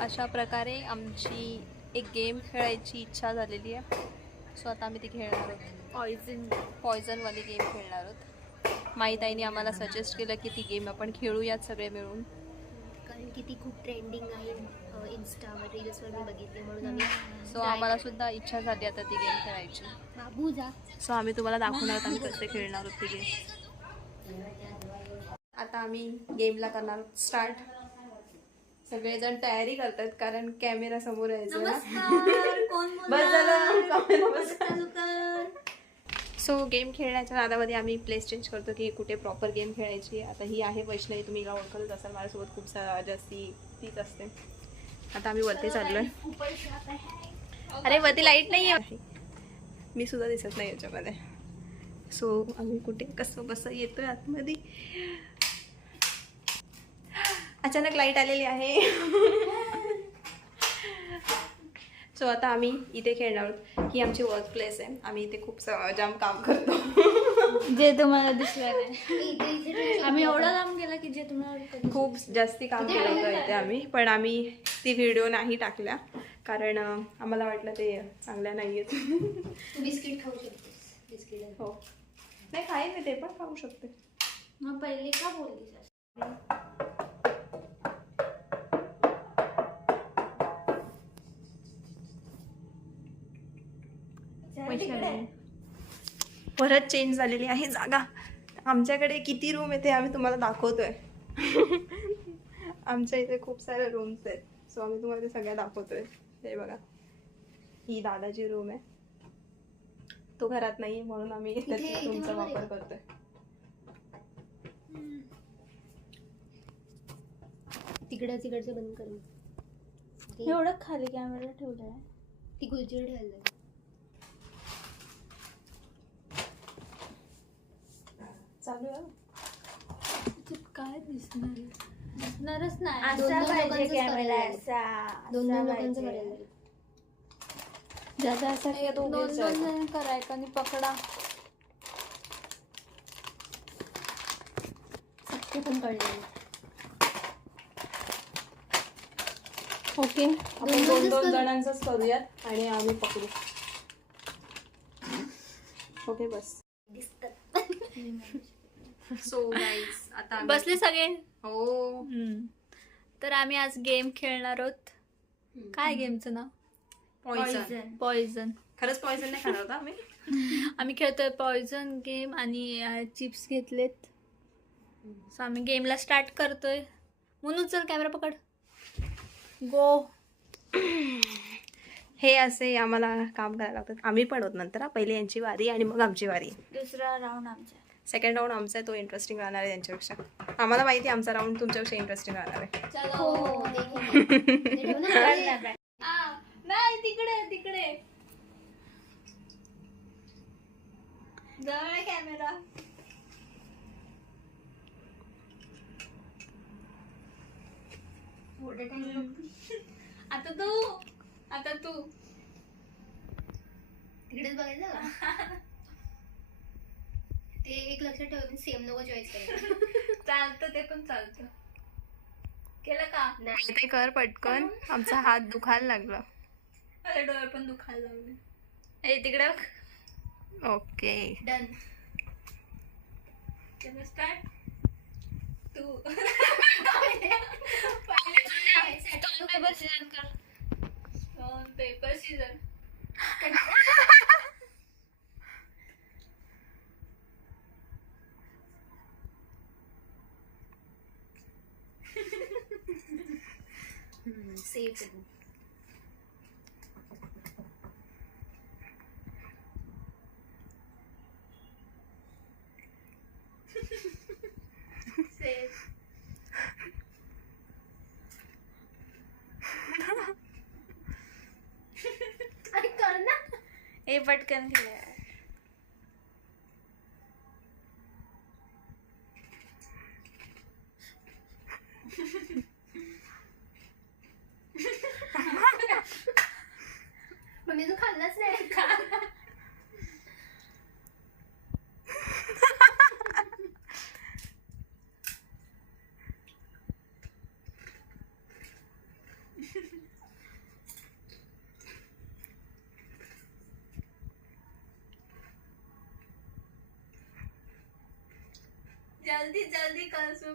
अशा प्रकारे आमची एक गेम खेळायची इच्छा झालेली आहे. सो आता आम्ही ती खेळणार आहोत. पॉयझनवाली गेम खेळणार आहोत. माईताईने आम्हाला सजेस्ट केलं की ती गेम आपण खेळूयात सगळे मिळून, कारण की ती खूप ट्रेंडिंग आहे इंस्टावर रील्सवर मी बघितली, म्हणून आम्ही सो आम्हाला सुद्धा इच्छा झाली आता ती गेम खेळायची. बाबू जा. सो आम्ही तुम्हाला दाखवणार आहोत आम्ही कसे खेळणार आहोत ती गेम. आता आम्ही गेमला करणार स्टार्ट. सगळेजण तयारी करतात कारण कॅमेरा समोर यायचं ना. बस झालं. सो गेम खेळण्याच्या नादामध्ये आम्ही प्लेस चेंज करतो की कुठे प्रॉपर गेम खेळायची. आता ही आहे वैष्णवी, तुम्ही हिला ओळखतच असाल, माझ्यासोबत खूप जास्ती तीच असते. आता आम्ही वरती चाललोय. अरे वरती लाईट नाही आहे, मी सुद्धा दिसत नाही याच्यामध्ये. सो आम्ही कुठे कसं बस येतोय आतमध्ये. अचानक लाईट आलेली आहे. सो आता आम्ही इथे खेळणार आहोत. ही आमची वर्क प्लेस आहे. आम्ही इथे खूप जाम काम करतो. जे तुम्हाला दिसलं नाही. आम्ही एवढा काम केला की जे तुम्हाला खूप जास्ती काम केलं होतं इथे आम्ही, पण आम्ही ती व्हिडिओ नाही टाकल्या कारण आम्हाला वाटलं ते चांगल्या नाही आहेत. बिस्किट खाऊ शकतेस. बिस्किट हो नाही खाईन मी, ते पण खाऊ शकते. मग पहिले का बोललीस? परत चेंज झालेली आहे जागा. आमच्याकडे किती रूम आहे ते आम्ही तुम्हाला दाखवतोय. आमच्या इथे खूप सारे रूम्स आहेत. सो आम्ही तुम्हाला ते सगळ्या दाखवतोय. हे बघा, ही दादाची रूम आहे. तो घरात नाही म्हणून आम्ही त्याच्या रूमचा वापर करतोय. तिकडचं बंद करून एवढं खाली कॅमेरा ठेवलाय. ती गुलचीवर ठेवायला चालू आहे. काय दिसणारच नाही. असा पाहिजे कॅमेरा, दोन लोकांचं करायला. ज्यादा असं दोन जण करायचं आणि पकडा. सक्के पण कळले. ओके, आपण दोन जणांचंच करूयात आणि आम्ही पकडू. ओके बस. सो गाईज आता बसले सगळे. हो. तर आम्ही आज गेम खेळणार आहोत. काय गेमचं नाव? पॉइझन. खरंच पॉइझन नाही खाणार होता आम्ही. आम्ही खेळतोय पॉइझन गेम आणि चिप्स घेतलेत. सो आम्ही गेमला स्टार्ट करतोय. म्हणून चल कॅमेरा पकड. गो. हे असे आम्हाला काम करायला लागतात. आम्ही पण होत नंतर. पहिले यांची वारी आणि मग आमची वारी. दुसरा राऊंड आमचा. सेकंड राऊंड आमचा आहे, तो इंटरेस्टिंग राहणार आहे त्यांच्यापेक्षा. आम्हाला माहिती आहे आमचा राऊंड तुमच्यापेक्षा इंटरेस्टिंग राहणार आहे. नाही तिकडे जवळ कॅमेरा. आता तू तिकडेच बघायचं का? ते एक लक्षात ठेव, सेम नको चॉईस करायचं. चालतं, ते पण चालतं. केलं का? नाही ते कर पटकन. आमचा हात दुखायला लागला. अरे डोळे पण दुखायला लागले. तिकडे ओके डन. स्टार्ट. तू पेपर सीजन कर. Paper season. सेफ. अरे कर ना. हे पटकन खेळ. पण मी तू खाल्लाच नाही का? जल्दी जल्दी कर सो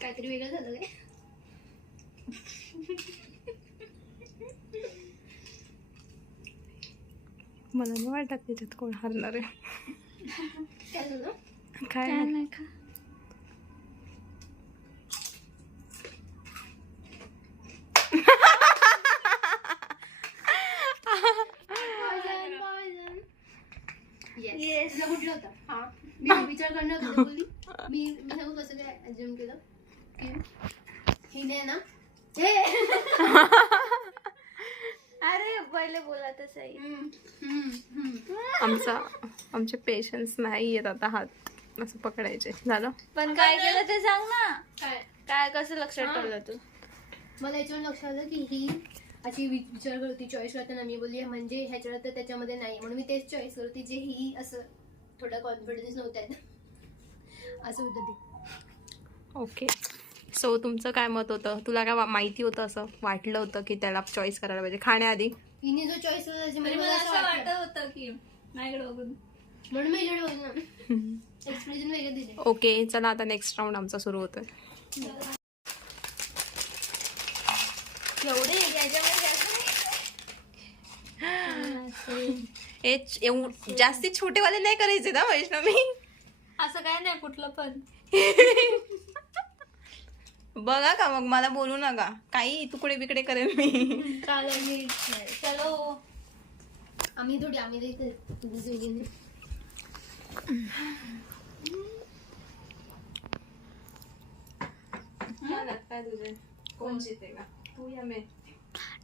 काहीतरी वेगळं झालं काय? मला नाही वाटत त्याच्यात कोण हरणार आहे. काय झालं? काय नाही का Yes. तुला कुठला होता? हा. मी विचार करणार होते बोलली. मी सांगू कसं काय अज्युम केलं की हिने ना हे अरे पहिले बोला तर सही. आमचे पेशन्स नाही येत आता हात असं पकडायचे. झालं. पण काय केलं ते सांग ना. काय काय कसं लक्षात ठेवलं तू. मला याच्यावर लक्षात आलं की ही अशी विचार करते चॉईस करताना मी बोलली म्हणजे ह्याच्यावर तर त्याच्यामध्ये नाही म्हणून मी तेच चॉईस करते जे ही असं थोडा कॉन्फिडन्स नव्हता असं होतं ते. ओके. सो तुमचं काय मत होतं? तुला काय माहिती होतं, असं वाटलं होतं की त्याला चॉईस करायला पाहिजे खाण्याआधी? हिने जो चॉईस केला त्याच्यामध्ये मला मला असं वाटत होतं की माझ्याकडे बघून म्हणून मी याच्याकडे बोलले ना एक्सप्रेशन वेगळे दिले. ओके, चला आता नेक्स्ट राऊंड आमचा सुरू होतोय. एवढे याच्यामध्ये जास्ती छोटेवाले नाही करायचे ना वैष्णवी. असं काय नाही कुठलं पण. बघा का मग मला बोलू नका, काही तुकडे बिकडे करेन मी. चालेल मी चलो. आम्ही देते तुझं वेगळे काय तुझे कोण जितेगा, तू या मी?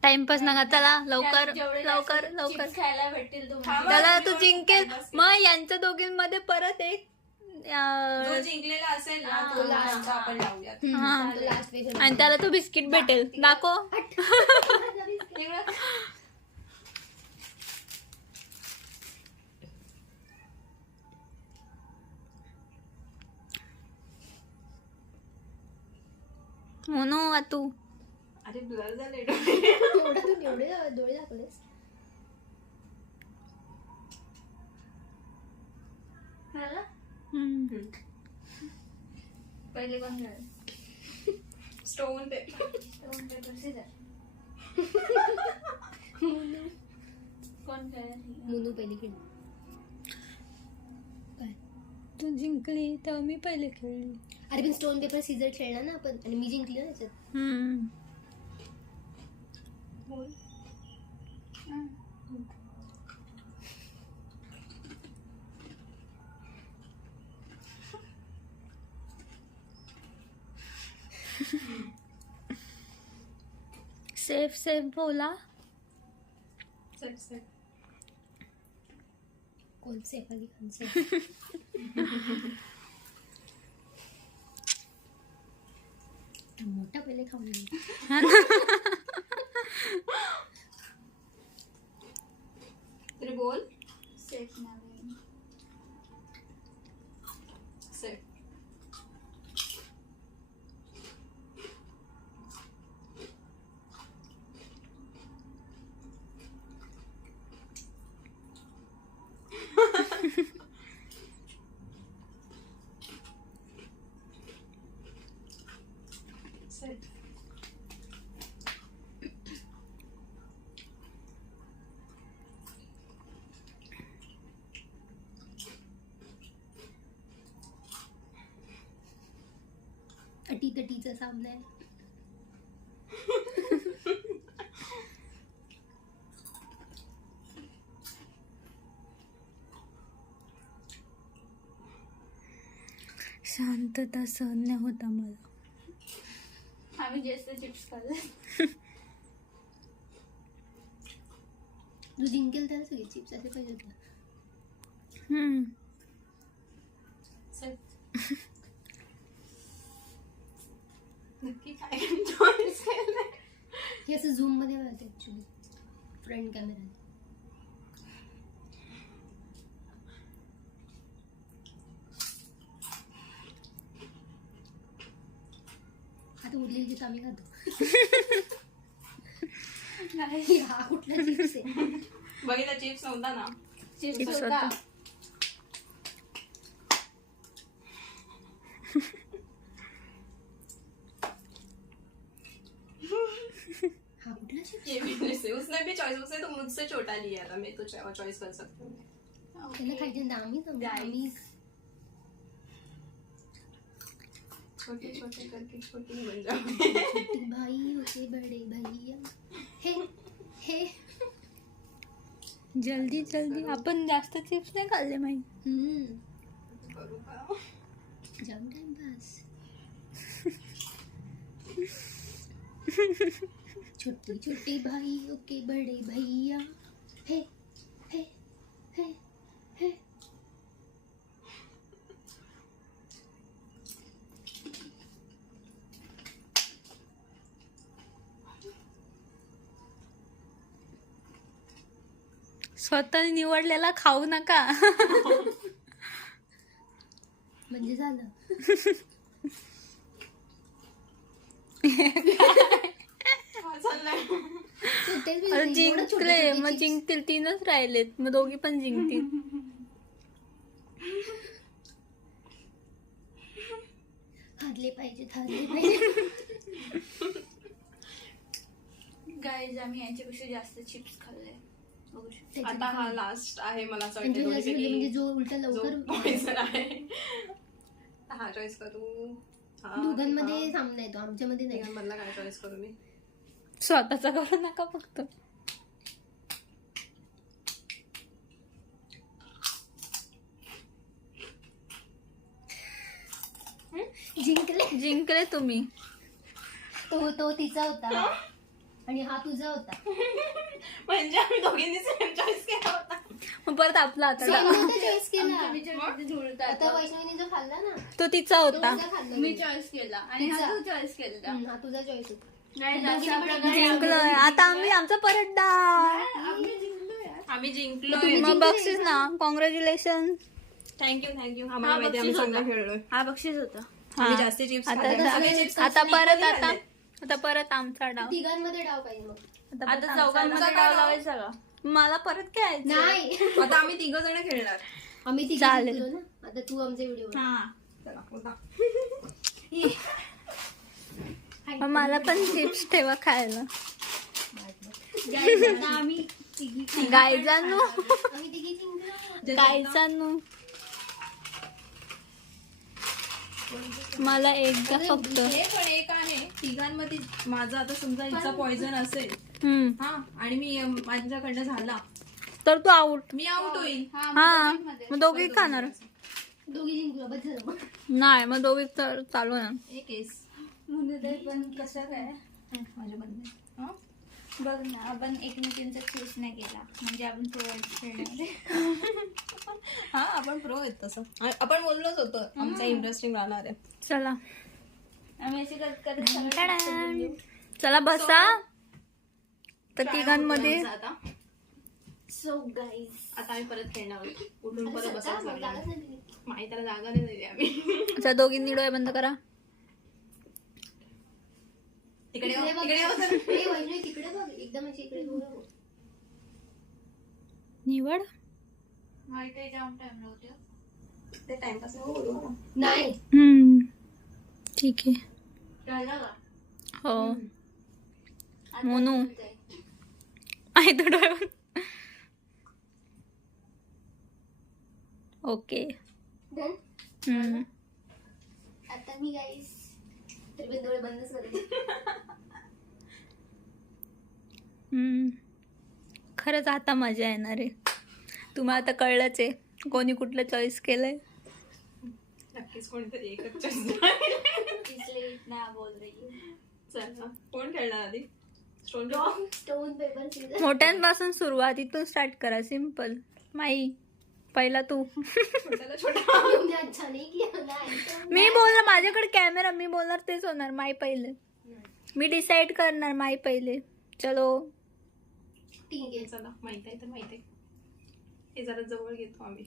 टाइमपास नका, चला लवकर लवकर लवकर खायला भेटतील तुम्हाला. चला तू जिंकेल मग यांच्या दोघींमध्ये परत एक जो जिंकलेला असेल ना तो last आपण लावूयात. हा. लास्ट वेगळे आणि त्याला तो बिस्किट भेटेल. दाखव. म्हणू तू अरे ब्लर झाले. एवढं तू एवढे डोळे दाखवलेस. पहिले कोण स्टोन पेपर. कोण मुनू पहिले खेळ. तू जिंकली तेव्हा मी पहिले खेळली. अरे पण स्टोन पेपर सीझर खेळला ना आपण आणि मी जिंकली ना त्याच्यात. सेफ सेफ बोला. कोण सेफ अली खान सेफ. मोठा पहिले खाऊन घे. तरी बोल. सेफ नाही. सेफ. अटी तटीचा सामना आहे. शांतता सहन नाही होता मला. आम्ही जास्त चिप्स खाल्ले. तू जिंकेल त्याला सगळे चिप्स असे पाहिजे होते. नक्की काय चॉईस केलंय? हे असं झूम मध्ये राहते ऍक्च्युली फ्रंट कॅमेरा. आता उरलेली तर आम्ही खातो. नाही हा कुठला चिप्स आहे? बघितला चिप्स नव्हता ना. चिप्स होता. हा कुठला चिप्स? ये भी उसने भी चॉइस, उसने तो मुझसे छोटा लिया था, मैं तो चॉइस कर सकती हूँ. त्याला खायचे दामी आम्ही छोटे छोटे करके छोटी बन जाओगे. छोटे भाई होते बड़े भैया. हे हे जल्दी जल्दी. आपण जास्त चिप्स नाही खाल्ले माहिती. करू का? जाम टाइम पास. छोटे छोटे भाई ओके बड़े भैया. हे हे हे हे. स्वतःने निवडलेला खाऊ नका. म्हणजे झालं. काय चाललंय? सुट्टेच बी अरे नाही. एवढं छोटे जिंकले छोटे मग chips. जिंकतील 3च राहिलेत मग दोघी पण जिंकतील. हारले पाहिजे. गाईज आम्ही यांच्यापेक्षा जास्त चिप्स खाल्ले. आता हा लास्ट आहे, मला असं म्हणजे वाटतं म्हणजे जो उलटा जो लवकर पॉइझन आहे. हा चॉईस करू. दोघांमध्ये सामना येतो, आमच्यामध्ये नाही. मधला काय चॉईस करू मी? स्वतःचा करू नका फक्त. जिंकले तुम्ही. तो तिचा होता आणि हा तुझा होता. म्हणजे आम्ही दोघींनी सेम चॉईस केला होता. मग परत आपला आता चॉईस केला. आता वैष्णवीने जो खाल्ला ना तो तिचा तो होता. तुझा खाल्ला. मी चॉईस केला आणि हा तू चॉईस केला. हा तुझा चॉईस होता. जिंकलोय आता आम्ही. आमचा परत डाव. आम्ही जिंकलोय. मग बक्षीस ना. कॉंग्रॅच्युलेशन. थँक्यू. आम्हाला माहिती आम्ही चांगला खेळलोय. हा बक्षीस होता. आम्ही जास्ती चिप्स आता परत आमचा डाव. तिघांमध्ये डाव पाहिजे मग. आता चौघांमध्ये डाव लावायचा का? मला परत खेळायचं. नाही आता आम्ही 3 जण खेळणार. आम्ही तिघे चालेल. जिंकलो ना. आता तू आमचे व्हिडिओ चला उठा. मग मला पण चिप्स ठेवा खायला. आम्ही गायजांनो तिघे जिंकलो. गायजांनो मला एकदा फक्त. हे पण एक आहे तिघांमध्ये. माझा आता समजा हिचा पॉइझन असेल हा आणि मी माझ्याकडनं झाला तर तू आउट. मी आउट होईल. हा मग दोघी खाणार. दोघी जिंकलो बस झालं. नाही मग दोघी तर चालू ना. एक केस पण कसं काय माझ्या बंद. बघ ना आपण एकमेकींचा चूज नाही केला म्हणजे आपण खेळण्यामध्ये. हा आपण प्रो आहेत तसं. आपण बोललोच होतं आमचा इंटरेस्टिंग राहणार आहे. चला आम्ही अशी चला बसा. तर तिघांमध्ये आता सो गाईज आता आम्ही परत खेळणार आहोत. उठून परत बसायला लागणार. माहिती त्याला जागा नाही दिली आम्ही. अच्छा दोघींनी डोळे बंद करा. तिकडे तिकडे बघ. तिकडे ए, वैष्णवी तिकडे बघ. एकदम अशी इकडे बघ. निवड. ते टाइमपास बोलू. नाही ठीक आहे. हो मोनू आहे तो डोळे बंद. ओके. डन. आता मी गाईस तरी पण डोळे बंदच करते. खरंच आता मजा येणार आहे. तुम्हाला आता कळलंच आहे कोणी कुठलं चॉईस केलंय. नक्कीच कोणीतरी एकच चॉईस. इसलिए ना बोल रही हूँ. चला कोण खेळणार आधी? Stone paper Caesar. मोठ्यांपासून सुरुवात इथून स्टार्ट करा. सिम्पल. माई पहिला तू. छोट्याला छोटा. तुमने अच्छा नहीं किया ना. मी बोलणार माझ्याकडे कॅमेरा. मी बोलणार तेच होणार. माई पहिले. मी डिसाइड करणार माई पहिले. चलो ठीक आहे. चला माहित आहे तर माहित आहे. हे जरा जवळ घेतो आम्ही.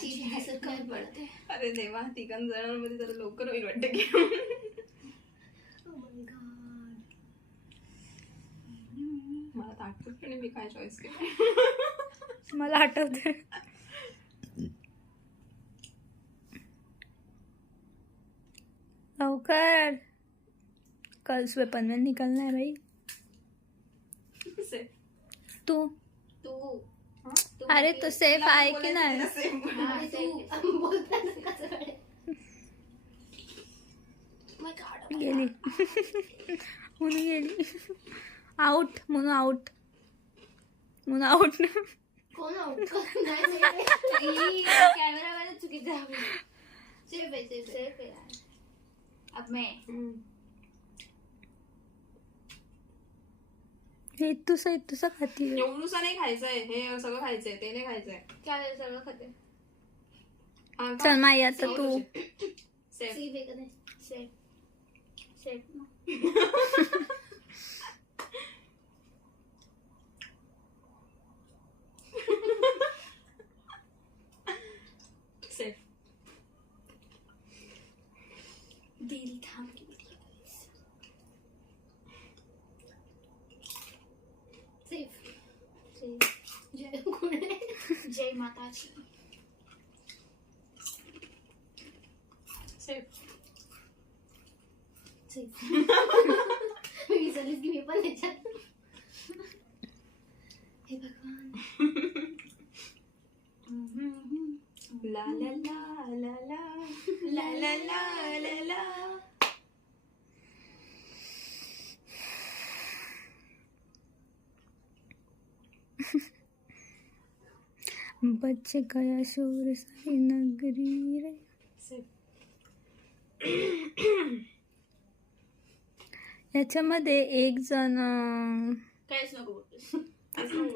चीज दिसत नाही पडत आहे. अरे देवा जणांमध्ये जरा लवकर होईल वाटतं की. Oh my God. मला तर आठवत नाही मी काय चॉईस केलं. मला आठवते. लवकर, कर्ल्स वेपन में निकलना है भाई. सेफ. तू तू अरे तो सेफ आहे की नाही? आणि तू बोलताना कसं कळेल? गेली. म्हणून गेली. आउट म्हणून आउट म्हणून आउट. कोण आउट? नाही कॅमेरा वाला चुकीचा आहे. सेफ आहे सेफ आहे. अब मैं हे तुझं खाती है. एवढूसा नाही खायचंय, हे सगळं खायचंय, ते नाही खायचंय. क्या आहे सगळं खाते. हा का? चल माई आता तू. सेफ. सेफ आहे का नाही? Safe safe safe. दिल थांब की सेफ सेफ. जय गुणे. जय माताजी. सेफ. सेफ. मी विसरलीस की मी पण त्याच्यात. हे भगवान. ला ला ला ला ला ला ला ला ला. बच्चे गया शोर सारी नगरी रे. सेफ. याच्यामध्ये एक जण काहीच नको बोलतोस.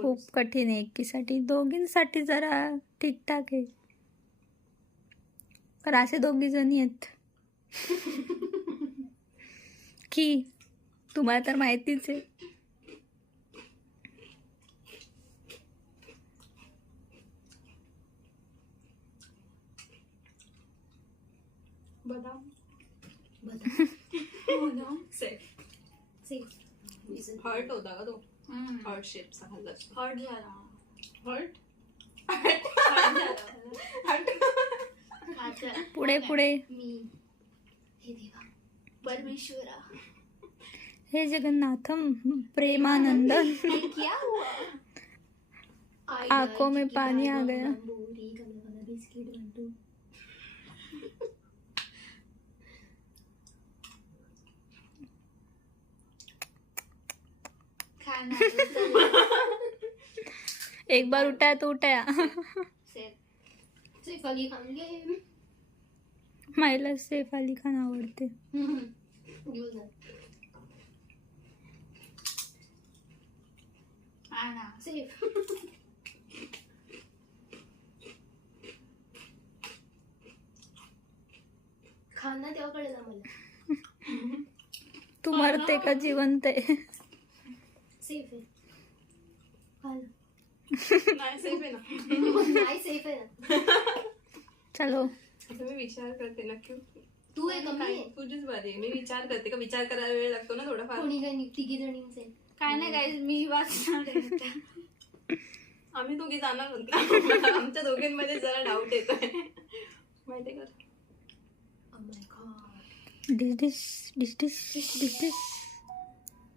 खूप कठीण आहे एकीसाठी. दोघींसाठी जरा ठीकठाक आहे. तर असे दोघी जणी आहेत की तुम्हाला तर माहितीच आहे. बदाम. बदाम. सेफ. सेफ. हर्ट होता का तो? हर्ट शेपचा खाल्ला. हॉट झाला. हर्ट. हॉट झाला. पुढे पुढे. मी हे देवा परमेश्वरा. हे जगन्नाथम प्रेमानंद. क्या हुआ? आंखों में पानी आ गया. बिस्किट बंटू. खाना एक बार उठाया तो उठाया. Safe safe Ali Khan game. मला सैफ अली खान आवडते. घेऊन जा. आणा सेफ. खाना तेव्हा कळेल आम्हाला. तू मरते का जिवंत आहे? सेफ आहे. खाना. नाही सेफ आहे ना. नाही सेफ आहे ना. चलो आता मी विचार करते नक्की. तू आहे कमी आहे. तुझीच बरी आहे. मी विचार करते का विचार करायला वेळ लागतो ना थोडाफार. कोणी काही तिघी जणींचे काय नाही काय मी वाचणार. आम्ही दोघी जाणार होतो. मला आमच्या दोघींमध्ये जरा डाऊट येतोय माहिती का. Oh my God. Dish dish dish dish dish dish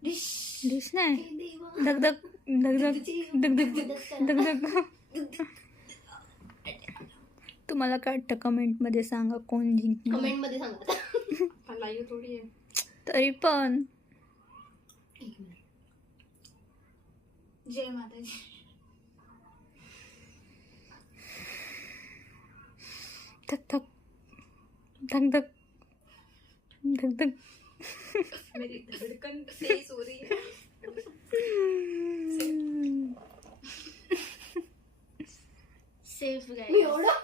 dish. Dish नाही. हे देवा. धगधग धगधग धगधग धगधग. तुम्हाला काय वाटतं कमेंट मध्ये सांगा कोण जिंकणार. कमेंट मध्ये सांगा. लाईव्ह थोडी आहे. तरी पण एक मिनिट. जय माताजी. धक धक धक धक धक धक. मेरी धड़कन तेज हो रही है. Safe guys. एवढं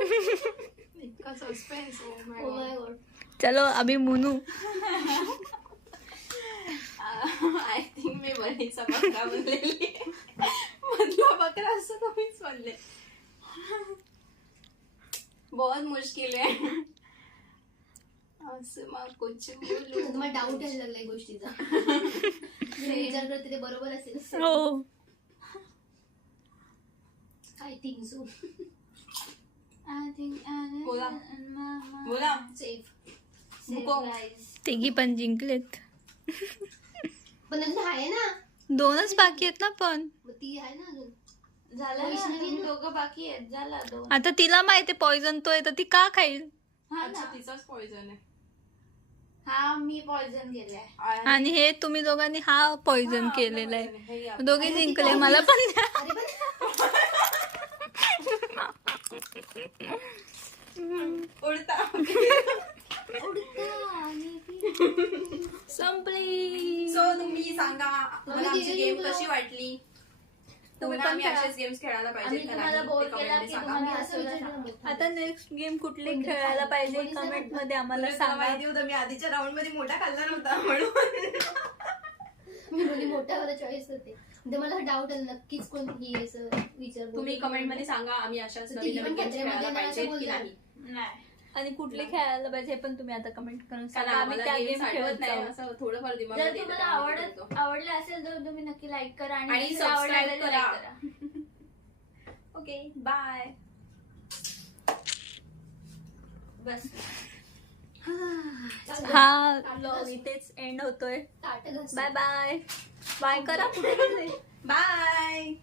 इतका suspense. Oh my oh my God. God. चलो अभी मुनू. आय थिंक मी बनीचा बकरा बनलेली आहे. मधला बकरा असं तुम्हीच बनले. बहुत मुश्किल है. असं मग कुछ बोलू. तुम्हाला डाऊट यायला लागलाय गोष्टीचा. मी विचार करते ते बरोबर असेल. हो. I think so. बोला बोला. सेफ. मुको. तिघी पण जिंकलेत. पण अजून आहे ना, 2च बाकी आहेत ना पण. मग ती आहे ना अजून. झालं ना, वैष्णवी अजून दोघं बाकी आहेत. झाला तो. आता तिला माहिती पॉइझन तो आहे तर ती का खाईल. हा अच्छा ना. तिचाच पॉइझन आहे. हा मी पॉइझन केलाय. आणि हे तुम्ही दोघांनी हा पॉइझन हा, केलेला poison आहे. हे आपलं. दोघे जिंकले. मला पण द्या. अरे पण उडता. संपली. सो तुम्ही सांगा मला आमची गेली गेम तुला. कशी वाटली. तुम्ही पुन्हा पण आम्ही खेळा. असेच गेम्स खेळायला पाहिजे आम्ही तुम्हाला बोर केला की सांगा. तुम्हाला असं विचारलं नव्हतं. आता नेक्स्ट गेम कुठली खेळायला पाहिजे कमेंट मध्ये आम्हाला तुला सांगा. माहिती होतं मी आधीच्या राऊंड मध्ये मोठा खाल्ला नव्हता म्हणून. मी बोलली मोठा वाला चॉईस होते. म्हणजे मला डाऊट आला नक्कीच कोणती असं विचार. तुम्ही कमेंट मध्ये सांगा आम्ही अशाच तर नवीन ती नवीन पण गेम्स खेळायला पत्र्यामध्ये पाहिजे असं की बोलतात. नाही. नाही. आणि कुठले खेळायला पाहिजे हे पण तुम्ही आता कमेंट करून कारण सांगा. आम्ही आम्हाला त्या गेम्स गेम आठवत खेळत नाही जाऊ. असं थोडंफार जर दिमागात येतं तुम्हाला त्यामुळे करतो. आवडलं असेल तर तुम्ही नक्की लाईक करा आणि आणि subscribe आवडलं तर करा. like करा. Okay bye. बस. हा व्लॉग इथेच एंड होतोय. ताट घास. Bye bye. बाय करा. कुठे गेले? बाय.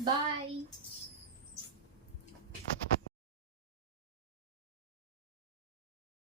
बाय.